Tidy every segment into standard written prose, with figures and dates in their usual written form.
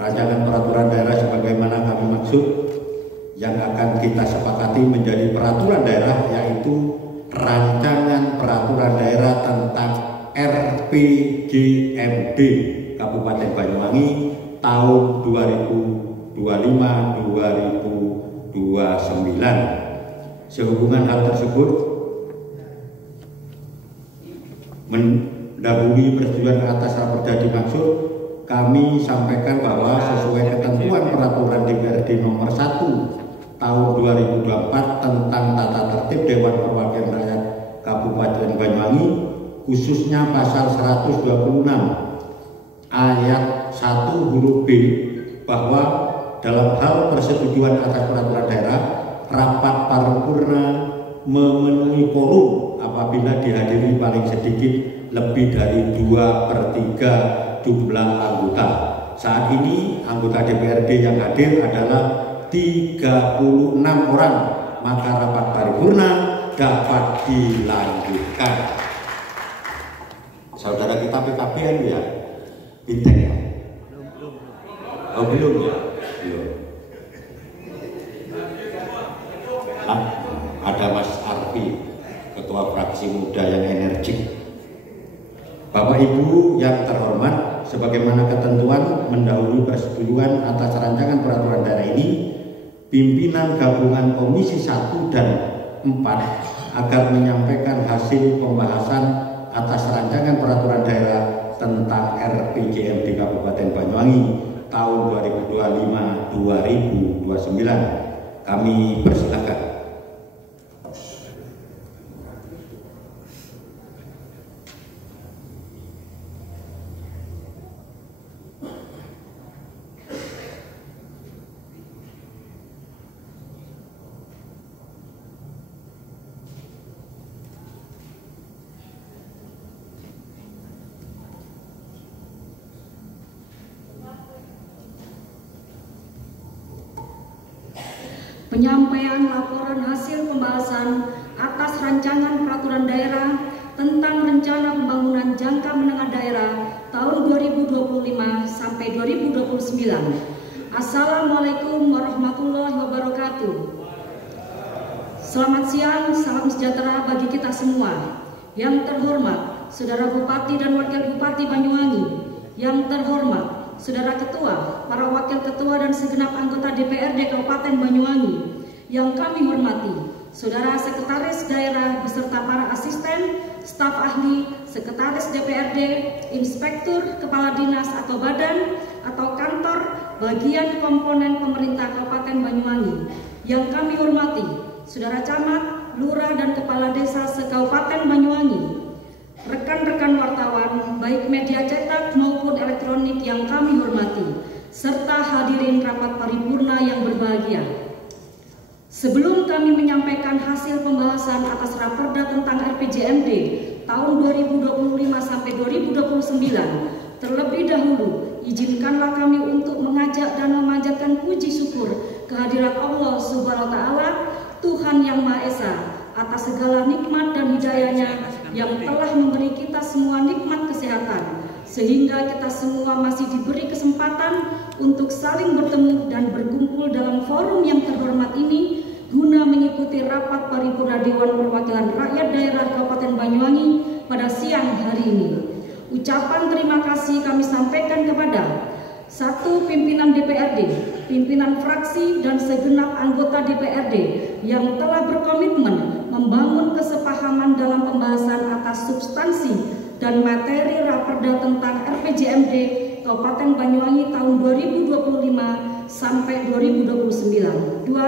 Rancangan peraturan daerah sebagaimana kami maksud yang akan kita sepakati menjadi peraturan daerah, yaitu rancangan peraturan daerah tentang RPJMD Kabupaten Banyuwangi tahun 2025-2029. Sehubungan hal tersebut, mendahului persetujuan atas raperda dimaksud, kami sampaikan bahwa sesuai ketentuan peraturan DPRD nomor 1 tahun 2024 tentang tata tertib Dewan Perwakilan Rakyat Kabupaten Banyuwangi, khususnya pasal 126 ayat 1 huruf B, bahwa dalam hal persetujuan atas peraturan daerah, rapat paripurna memenuhi quorum apabila dihadiri paling sedikit lebih dari 2/3 jumlah anggota. Saat ini anggota DPRD yang hadir adalah 36 orang, maka rapat paripurna dapat dilanjutkan. Saudara kita PKB ya, Bintang ya? Oh belum ya? Belum. Nah, ada Mas Arfi, Ketua Fraksi Muda yang energik. Bapak Ibu yang terhormat, sebagaimana ketentuan mendahului persetujuan atas rancangan peraturan daerah ini, pimpinan gabungan Komisi 1 dan 4 agar menyampaikan hasil pembahasan atas rancangan peraturan daerah tentang RPJMD Kabupaten Banyuwangi tahun 2025-2029. Kami persilakan. Penyampaian laporan hasil pembahasan atas rancangan peraturan daerah tentang rencana pembangunan jangka menengah daerah tahun 2025 sampai 2029. Assalamualaikum warahmatullahi wabarakatuh. Selamat siang, salam sejahtera bagi kita semua. Yang terhormat Saudara Bupati dan Wakil Bupati Banyuwangi, yang terhormat Saudara Ketua, para Wakil Ketua dan segenap anggota DPRD Kabupaten Banyuwangi, yang kami hormati Saudara Sekretaris Daerah beserta para asisten, staf ahli, Sekretaris DPRD, Inspektur, Kepala Dinas atau Badan atau Kantor Bagian Komponen Pemerintah Kabupaten Banyuwangi, yang kami hormati Saudara Camat, Lurah dan Kepala Desa se-Kabupaten Banyuwangi, rekan-rekan wartawan, baik media cetak maupun elektronik yang kami hormati, serta hadirin rapat paripurna yang berbahagia. Sebelum kami menyampaikan hasil pembahasan atas raperda tentang RPJMD tahun 2025 sampai 2029, terlebih dahulu izinkanlah kami untuk mengajak dan memanjatkan puji syukur kehadirat Allah Subhanahu wa Ta'ala, Tuhan Yang Maha Esa, atas segala nikmat dan hidayahnya yang telah memberi kita semua nikmat kesehatan, sehingga kita semua masih diberi kesempatan untuk saling bertemu dan berkumpul dalam forum yang terhormat ini guna mengikuti rapat paripurna Dewan Perwakilan Rakyat Daerah Kabupaten Banyuwangi pada siang hari ini. Ucapan terima kasih kami sampaikan kepada 1. Pimpinan DPRD, pimpinan fraksi dan segenap anggota DPRD yang telah berkomitmen membangun kesepahaman dalam pembahasan atas substansi dan materi raperda tentang RPJMD Kabupaten Banyuwangi tahun 2025 sampai 2029. 2.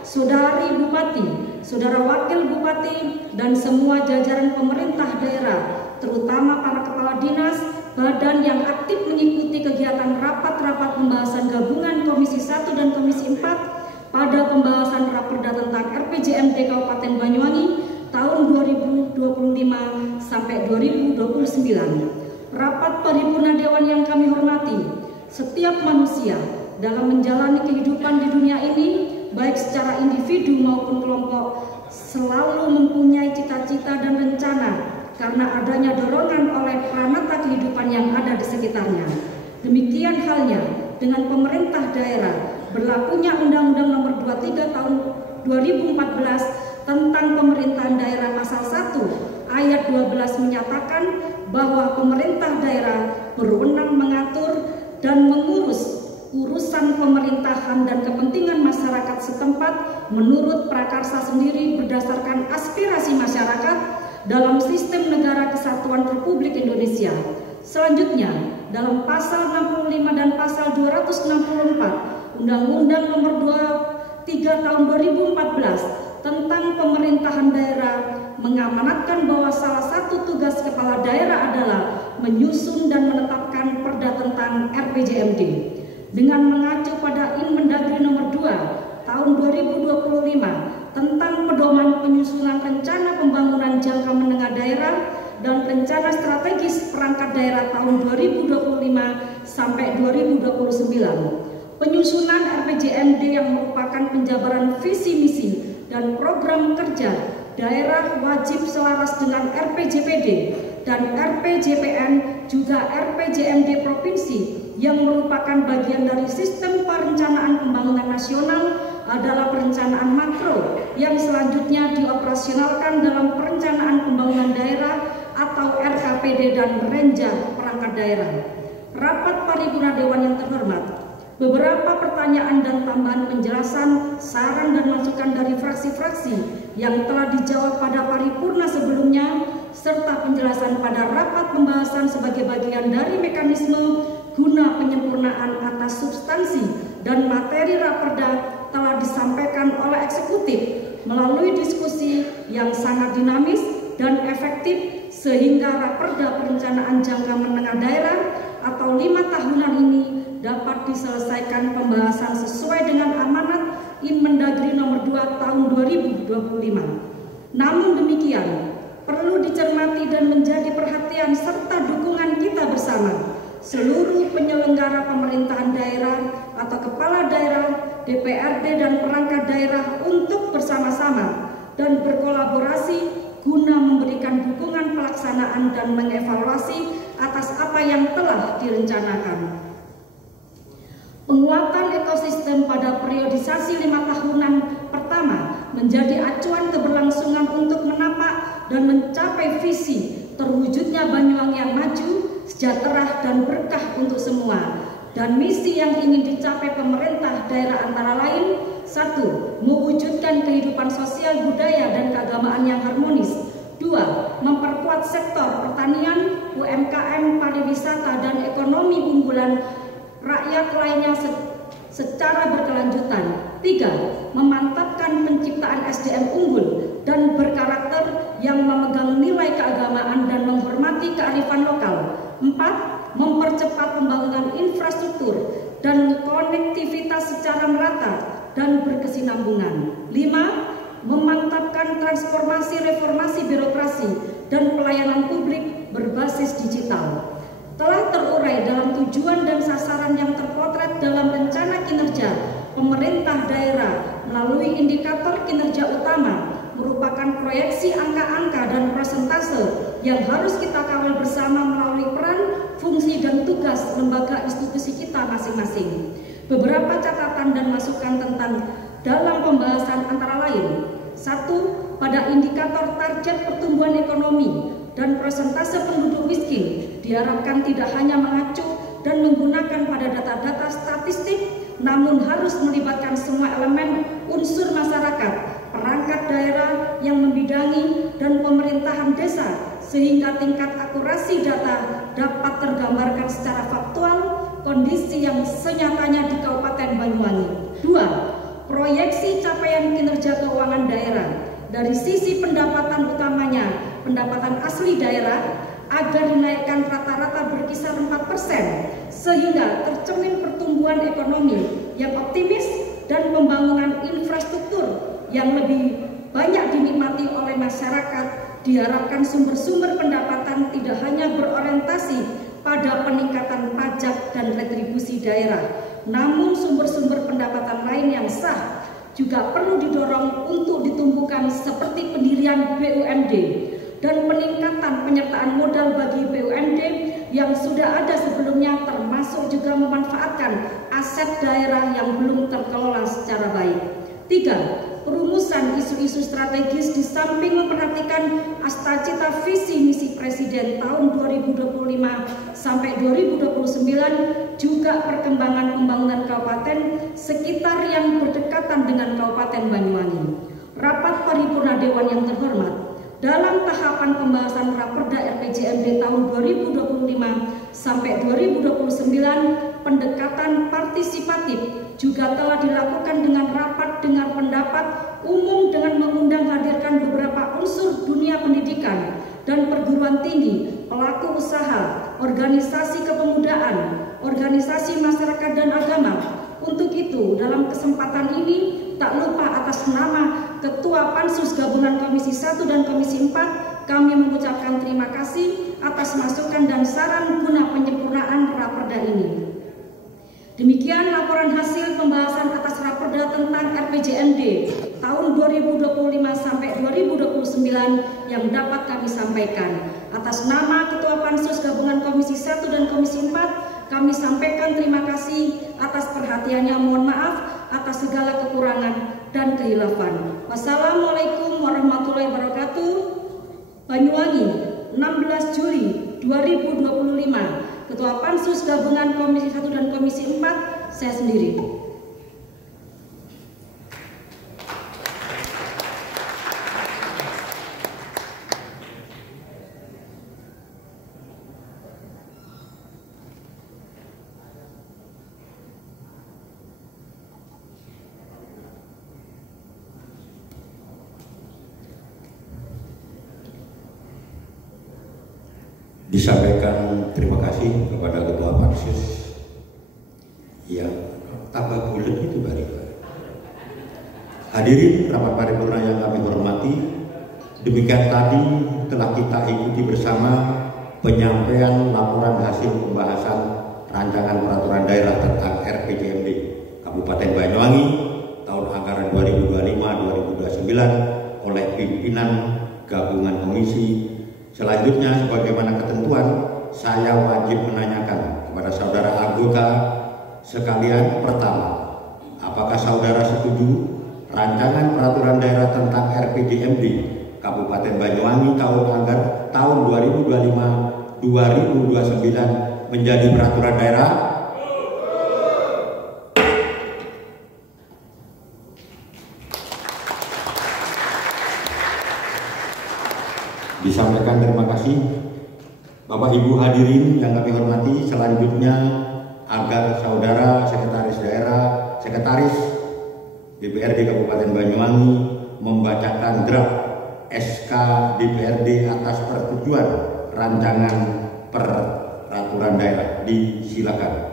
Saudari Bupati, Saudara Wakil Bupati dan semua jajaran pemerintah daerah, terutama para kepala dinas, badan yang aktif mengikuti kegiatan rapat-rapat pembahasan gabungan Komisi 1 dan Komisi 4 pada pembahasan raperda tentang RPJMD Kabupaten Banyuwangi tahun 2025 sampai 2029. Rapat paripurna Dewan yang kami hormati, setiap manusia dalam menjalani kehidupan di dunia ini, baik secara individu maupun kelompok, selalu mempunyai cita-cita dan rencana karena adanya dorongan oleh pranata kehidupan yang ada di sekitarnya. Demikian halnya dengan pemerintah daerah, berlakunya Undang-Undang Nomor 23 Tahun 2014 tentang pemerintahan daerah pasal 1 ayat 12 menyatakan bahwa pemerintah daerah berwenang mengatur dan mengurus urusan pemerintahan dan kepentingan masyarakat setempat menurut prakarsa sendiri berdasarkan aspirasi masyarakat dalam sistem negara kesatuan Republik Indonesia. Selanjutnya, dalam pasal 65 dan pasal 264 Undang-Undang Nomor 23 Tahun 2014 tentang pemerintahan daerah mengamanatkan bahwa salah satu tugas kepala daerah adalah menyusun dan menetapkan perda tentang RPJMD. Dengan mengacu pada Inmendagri Nomor 2 Tahun 2025 tentang pedoman penyusunan rencana pembangunan jangka menengah daerah dan rencana strategis perangkat daerah tahun 2025 sampai 2029. Penyusunan RPJMD yang merupakan penjabaran visi misi dan program kerja daerah wajib selaras dengan RPJPD dan RPJPN juga RPJMD provinsi yang merupakan bagian dari sistem perencanaan pembangunan nasional adalah perencanaan makro yang selanjutnya dioperasionalkan dalam perencanaan pembangunan daerah atau RKPD dan Renja perangkat daerah. Rapat paripurna Dewan yang terhormat, beberapa pertanyaan dan tambahan penjelasan, saran dan masukan dari fraksi-fraksi yang telah dijawab pada paripurna sebelumnya serta penjelasan pada rapat pembahasan sebagai bagian dari mekanisme guna penyempurnaan atas substansi dan materi raperda telah disampaikan oleh eksekutif melalui diskusi yang sangat dinamis dan efektif sehingga raperda perencanaan jangka menengah daerah atau 5 tahunan ini dapat diselesaikan pembahasan sesuai dengan amanat Inmendagri Nomor 2 Tahun 2025. Namun demikian, perlu dicermati dan menjadi perhatian serta dukungan kita bersama seluruh penyelenggara pemerintahan daerah atau kepala daerah, DPRD dan perangkat daerah untuk bersama-sama dan berkolaborasi guna memberikan dukungan pelaksanaan dan mengevaluasi atas apa yang telah direncanakan. Penguatan ekosistem pada periodisasi 5 tahunan pertama menjadi acuan keberlangsungan untuk menapak dan mencapai visi terwujudnya Banyuwangi yang maju, sejahtera dan berkah untuk semua. Dan misi yang ingin dicapai pemerintah daerah antara lain: 1. Mewujudkan kehidupan sosial, budaya dan keagamaan yang harmonis. 2. Memperkuat sektor pertanian, UMKM, pariwisata dan ekonomi unggulan rakyat lainnya secara berkelanjutan. 3. Memantapkan penciptaan SDM unggul dan berkarakter yang memegang nilai keagamaan dan menghormati kearifan lokal. 4. Mempercepat pembangunan infrastruktur dan konektivitas secara merata dan berkesinambungan. 5. Memantapkan transformasi reformasi birokrasi dan pelayanan publik berbasis digital. Telah terurai dalam tujuan dan sasaran yang terpotret dalam rencana kinerja pemerintah daerah melalui indikator kinerja utama merupakan proyeksi angka-angka dan persentase yang harus kita kawal bersama melalui peran, fungsi dan tugas lembaga institusi kita masing-masing. Beberapa catatan dan masukan tentang dalam pembahasan antara lain: 1. Pada indikator target pertumbuhan ekonomi dan persentase penduduk miskin diharapkan tidak hanya mengacu dan menggunakan pada data-data statistik, namun harus melibatkan semua elemen unsur masyarakat, perangkat daerah yang membidangi dan pemerintahan desa sehingga tingkat akurasi data dapat tergambarkan secara faktual kondisi yang senyatanya di Kabupaten Banyuwangi. 2. Proyeksi capaian kinerja keuangan daerah dari sisi pendapatan utamanya, pendapatan asli daerah, agar dinaikkan rata-rata berkisar 4% sehingga tercermin pertumbuhan ekonomi yang optimis dan pembangunan infrastruktur yang lebih banyak dinikmati oleh masyarakat. Diharapkan sumber-sumber pendapatan tidak hanya berorientasi pada peningkatan pajak dan retribusi daerah, namun sumber-sumber pendapatan lain yang sah juga perlu didorong untuk ditumbuhkan seperti pendirian BUMD dan peningkatan penyertaan modal bagi BUMD yang sudah ada sebelumnya, termasuk juga memanfaatkan aset daerah yang belum terkelola secara baik. 3. Perumusan isu-isu strategis di samping memperhatikan cita visi misi Presiden tahun 2025 sampai 2029, juga perkembangan pembangunan kabupaten sekitar yang berdekatan dengan Kabupaten Banyuwangi. Rapat Paripurna Dewan yang terhormat, dalam tahapan pembahasan Raperda RPJMD tahun 2025 sampai 2029, pendekatan partisipatif juga telah dilakukan dengan rapat dengar pendapat umum dengan mengundang hadirkan beberapa unsur dunia pendidikan dan perguruan tinggi, pelaku usaha, organisasi kepemudaan, organisasi masyarakat dan agama. Untuk itu, dalam kesempatan ini tak lupa atas nama Ketua Pansus Gabungan Komisi 1 dan Komisi 4, kami mengucapkan terima kasih atas masukan dan saran guna penyempurnaan Raperda ini. Demikian laporan hasil pembahasan atas Raperda tentang RPJMD tahun 2025 sampai 2029 yang dapat kami sampaikan. Atas nama Ketua Pansus Gabungan Komisi 1 dan Komisi 4, kami sampaikan terima kasih atas perhatiannya. Mohon maaf atas segala kekurangan dan kehilafan. Wassalamualaikum warahmatullahi wabarakatuh. Banyuwangi, 16 Juli 2025. Ketua Pansus Gabungan Komisi 1 dan Komisi 4, saya sendiri. Disampaikan terima kasih kepada Ketua Pansus yang tambah bulat itu Bari. Hadirin rapat paripurna yang kami hormati, demikian tadi telah kita ikuti bersama penyampaian laporan hasil pembahasan rancangan peraturan daerah tentang RPJMD Kabupaten Banyuwangi tahun anggaran 2025-2029 oleh pimpinan gabungan komisi. Selanjutnya, sebagaimana ketentuan, saya wajib menanyakan kepada saudara anggota sekalian. Pertama, apakah saudara setuju rancangan peraturan daerah tentang RPJMD Kabupaten Banyuwangi tahun 2025-2029 menjadi peraturan daerah? Disampaikan terima kasih. Bapak Ibu hadirin yang kami hormati, selanjutnya agar saudara sekretaris daerah, sekretaris DPRD Kabupaten Banyuwangi membacakan draft SK DPRD atas persetujuan rancangan peraturan daerah. Disilakan.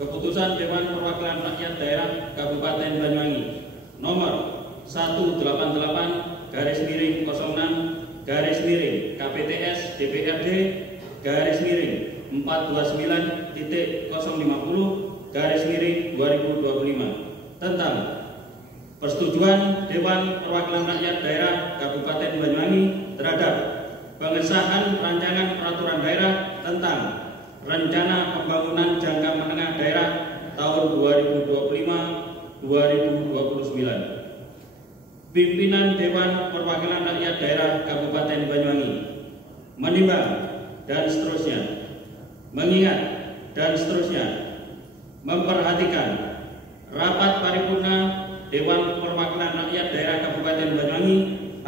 Keputusan Dewan Perwakilan Rakyat Daerah Kabupaten Banyuwangi nomor 188/06/KPTS DPRD /429.050/2025 tentang persetujuan Dewan Perwakilan Rakyat Daerah Kabupaten Banyuwangi terhadap pengesahan rancangan peraturan daerah tentang Rencana Pembangunan Jangka Menengah Daerah tahun 2025-2029. Pimpinan Dewan Perwakilan Rakyat Daerah Kabupaten Banyuwangi menimbang dan seterusnya, mengingat dan seterusnya, memperhatikan rapat paripurna Dewan Perwakilan Rakyat Daerah Kabupaten Banyuwangi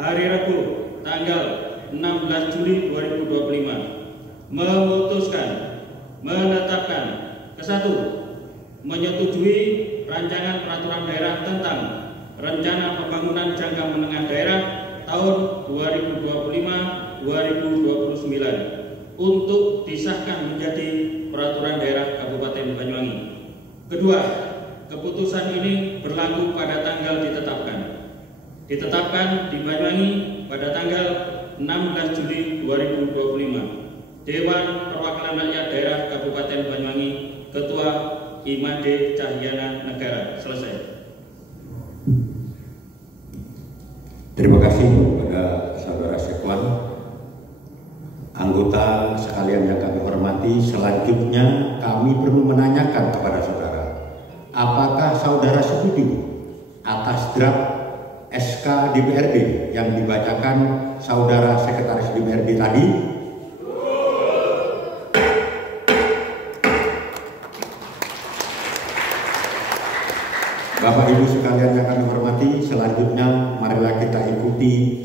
hari Rabu tanggal 16 Juli 2025 memutuskan menetapkan ke-1, menyetujui rancangan peraturan daerah tentang Rencana Pembangunan Jangka Menengah Daerah tahun 2025-2029 untuk disahkan menjadi peraturan daerah Kabupaten Banyuwangi. Kedua, keputusan ini berlaku pada tanggal ditetapkan di Banyuwangi pada tanggal 16 Juli 2025. Dewan Perwakilan Rakyat Daerah Kabupaten Banyuwangi, Ketua Imade Cahyana Negara. Selesai. Terima kasih kepada saudara Sekwan. Anggota sekalian yang kami hormati, selanjutnya kami perlu menanyakan kepada saudara, apakah saudara setuju atas draft SK DPRD yang dibacakan saudara Sekretaris DPRD tadi? Bapak Ibu sekalian yang kami hormati, selanjutnya marilah kita ikuti